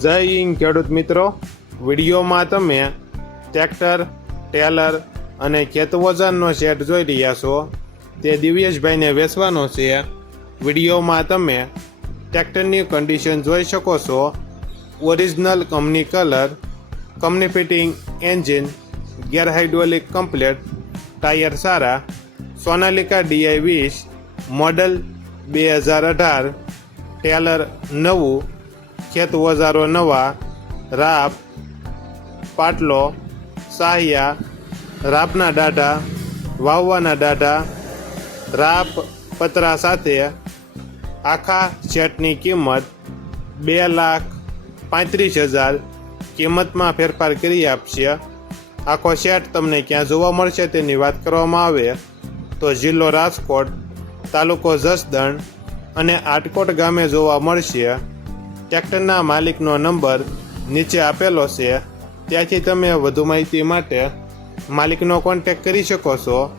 જય હિન્દ ખેડૂત મિત્રો, વિડીયોમાં તમે ટ્રેક્ટર, ટેલર અને ખેતવજનનો સેટ જોઈ રહ્યા છો. તે દિવ્યેશભાઈને વેચવાનો છે. વિડીયોમાં તમે ટ્રેક્ટરની કન્ડિશન જોઈ શકો છો. Original company colour, company fitting engine, gear hydraulic complete, tyre સારા, સોનાલિકા DI-20, મોડલ 2018, ટેલર નવું, ખેત ઓજારો નવા, રાપ, પાટલો, સાહિયા, રાપના દાઢા, વાવવાના દાઢા, રાપ પતરા સાથે આખા સેટની કિંમત 2,35,000 કિંમતમાં ફેરફાર કરી આપશે. આખો સેટ તમને ક્યાં જોવા મળશે તેની વાત કરવામાં આવે તો જિલ્લો રાજકોટ, તાલુકો જસદણ અને આટકોટ ગામે જોવા મળશે. ટ્રેક્ટરના માલિકનો નંબર નીચે આપેલો છે, ત્યાંથી તમે વધુ માહિતી માટે માલિકનો કોન્ટેક્ટ કરી શકો છો.